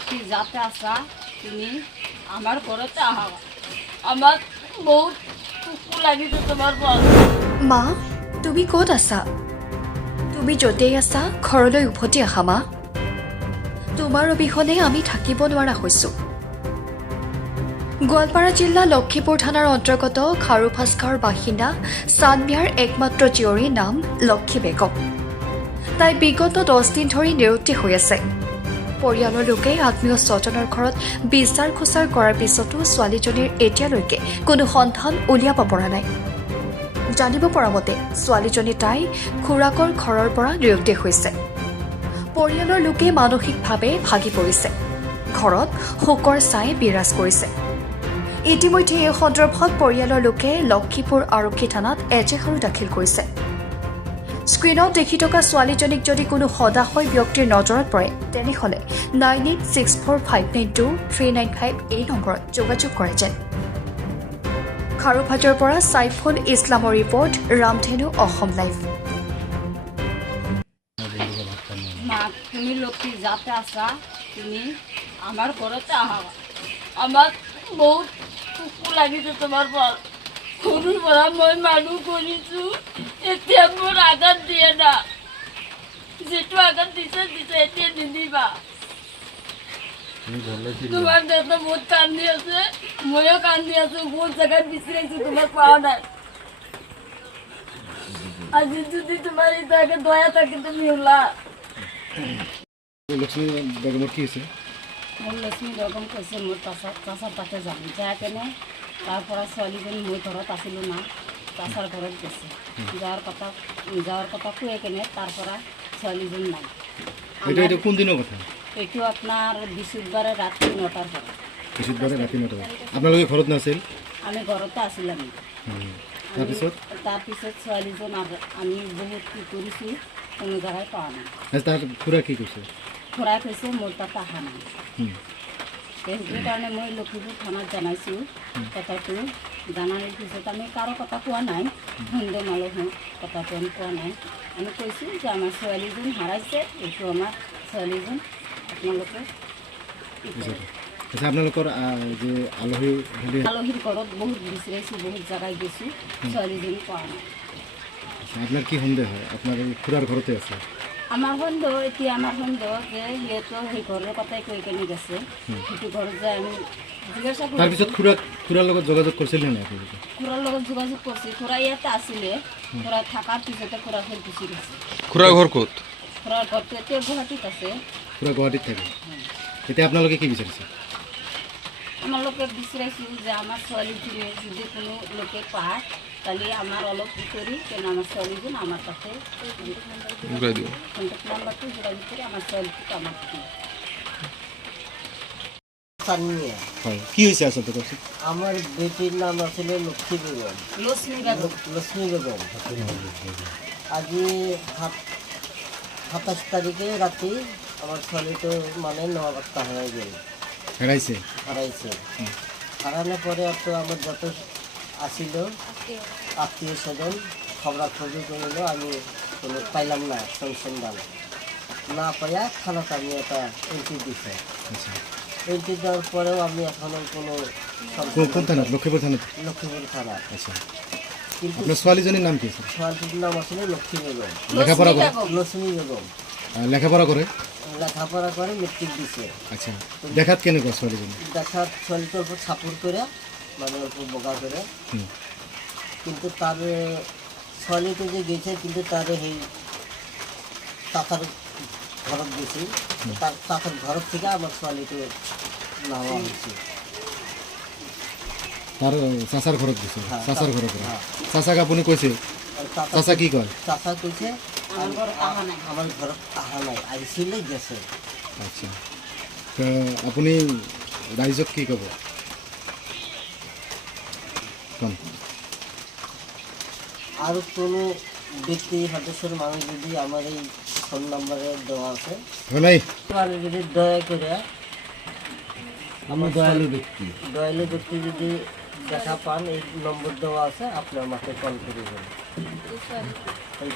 লক্ষ্মী যাতে আসা তুমি আমার ঘরতে আহা আমার বহুত কুকু লাগিছে তোমার বল মা তুমি ক'ত আছা তুমি য'তেই আছা ঘৰলৈ উভতি আহা মা তোমাৰ অবিহনে আমি থাকিব নোৱাৰা হৈছোঁ গোৱালপাৰা জিলা লক্ষীপুৰ থানাৰ অন্তৰ্গত খাৰুফাচ গাঁৱৰ বাসিন্দা চানমিয়াৰ একমাত্ৰ জীয়ৰীৰ নাম লক্ষী বেগম তাই বিগত 10 দিন ধৰি নিৰুক্তি হৈ আছে পৰিয়ালৰ লোকে আত্মীয় স্বজনৰ ঘৰত বিচাৰ খোচাৰ কৰাৰ পিছতো ছোৱালীজনীৰ এতিয়ালৈকে কোনো সন্ধান উলিয়াব পৰা নাই জানিব পৰা মতে ছোৱালীজনী তাই খুৰাকৰ ঘৰৰ পৰা নিৰুক্তি হৈছে পৰিয়ালৰ লোকে মানসিকভাৱে ভাগি পৰিছে ঘৰত শোকৰ ছাই বিৰাজ কৰিছে ইতিমধ্যে এই সন্দৰ্ভত পৰিয়ালৰ লোকে লক্ষীপুৰ আৰক্ষী থানাত এজেহাৰো দাখিল কৰিছে স্ক্ৰীনত দেখি থকা ছোৱালীজনীক যদি কোনো সদাশয় ব্যক্তিৰ নজৰত পৰে তেনেহ'লে 9864592395 এই নম্বৰত যোগাযোগ কৰে যেন খাৰুফাজৰ পৰা সাইফুল ইছলামৰ ৰিপৰ্ট ৰামধেনু অসম লাইভ মা তুমি লক্ষ্মী যাতে আসা তুমি আমাৰ ঘৰতে আহা আমাৰ বহুত কুকু লাগিছে তোমাৰ বল সৰুৰ পৰা মই মানুহ কৰিছোঁ এতিয়া মোৰ আঘাত দিয়ে না যিটো আঘাত দিছে এতিয়া নিদিবা তোমাৰ দেউতা বহুত কান্দি আছে ময়ো কান্দি আছো বহুত জেগাত বিচাৰিছো তোমাক পোৱা নাই আজি যদি তোমাৰ এটাকে দয়া থাকে তুমি ওলা লক্ষ্মী বেগমৰ কি হৈছে মোৰ লক্ষ্মী বেগম কৈছে মোৰ চাচাৰ তাতে যাম যাই কেনে তাৰ পৰা ছোৱালীজনী মই ঘৰত আছিলোঁ না চাচাৰ ঘৰত গৈছে যাৱাৰ কথা কৈ কেনে তাৰ পৰা ছোৱালীজনী নাই এইটো কোন দিনৰ কথা এইটো আপোনাৰ বৃহস্পতিবাৰে ৰাতি 9টাৰ পৰা বৃহস্পতিবাৰে ৰাতি 9টা আপোনালোকে ঘৰত নাছিল আমি ঘৰতে আছিলোঁ তাৰপিছত ছোৱালীজন আমি বহুত কি কৰিছোঁ কোনো জেগাই পোৱা নাই তাৰ খুৰা কি কৈছে খুৰাই কৈছে মোৰ তাত অহা নাই সেইকাৰণে মই লক্ষীপুৰ থানাত জনাইছোঁ কথাটো জনাৰ পিছত আমি কাৰো কথা কোৱা নাই হিন্দু মানুহৰ কথাটো আমি কোৱা নাই আমি কৈছোঁ যে আমাৰ ছোৱালীজন হেৰাইছে এইটো আমাৰ ছোৱালীজন আপোনালোকে আপোনালোকৰ যে আলহীৰ ঘৰত বহুত বিচাৰিছোঁ বহুত জেগাই গৈছোঁ ছোৱালীজনী পোৱা নাই আপোনাৰ কি সন্দেহ হয় আপোনাৰ খুৰাৰ ঘৰতে আছে আমাৰ সন্দেহ এতিয়া আমাৰ সন্দেহ যে সিহঁতো সেই ঘৰৰ কথাই কৈ কেনে গৈছে সেইটো ঘৰত যে আমি জিজ্ঞাসা কৰি তাৰপিছত খুৰাৰ লগত যোগাযোগ কৰিছিল নে নাই খুৰাৰ লগত যোগাযোগ কৰিছে খুৰা ইয়াতে আছিলে খুৰা থকাৰ পিছতে খুৰা ঘৰ গুচি গৈছে খুৰাৰ ঘৰ ক'ত খুৰাৰ ঘৰটো এতিয়া গুৱাহাটীত আছে খুৰা গুৱাহাটীত থাকে এতিয়া আপোনালোকে কি বিচাৰিছে আমাৰ লোকে বিচাৰিছোঁ যে আমাৰ ছোৱালীজনী যদি কোনো লোকে পায় তাহলে আমাৰ অলপ কৰি কেন আমাৰ ছোৱালীজন আমাৰ কাছে কন্ট্যাক্ট নাম্বাৰটা যোগাযোগ কৰে আমাৰ ছোৱালীকে আমার কি হয়েছে আসলে আমার বেটির নাম আসলে লক্ষ্মী বেগম লক্ষ্মী বেগম আজি 27 তারিখে রাতে আমার ছোৱালীটো মানে 9 বস্তা হারাইছে হারানোর পরে তো আমার যত আসিল আত্মীয় স্বজন খবরাখবরি করিল আমি কোনো পাইলাম না সন্ধান না পাইয়া থানাতে আমি একটা এন্ট্রি দিছে এন্ট্রি দেওয়ার পরেও আমি এখনও কোনো লক্ষ্মীপুর থানা কিন্তু ছোৱালীজনীৰ নাম কি আছে ছোৱালীটিৰ নাম আসলে লক্ষ্মী বেগম লেখাপড়া কৰে লক্ষ্মী বেগম লেখাপড়া কৰে মেট্ৰিক দিছে আচ্ছা দেখাত কেনেকুৱা ছোৱালীজনী দেখাত ছোৱালীটো অল্প সাপোৰ্ট কৰে মানে অল্প বগা কৰে কিন্তু তাৰ ছোৱালীটো যে গেছে কিন্তু তাৰ সেই চাচাৰ ঘৰত গেছি তাৰ চাচাৰ ঘৰত থেকে আমাৰ ছোৱালীটো নেওয়া হয়েছে তাৰ চাচাৰ ঘৰত গৈছে চাচাৰ ঘৰৰ পৰা চাচাক আপুনি কৈছে চাচা কি কয় চাচা কৈছে আমাৰ ঘৰত অহা নাই আহিছিলে গেছে আচ্ছা আপুনি ৰাইজক কি ক'ব আর কোনো ব্যক্তি সদস্যের মানুষ যদি আমার এই ফোন নাম্বারে দেওয়া আছে যদি দয়া করে আমার দয়ালু ব্যক্তি যদি দেখা পান এই নম্বর দেওয়া আছে আপনার মাকে কল করে দেবেন এই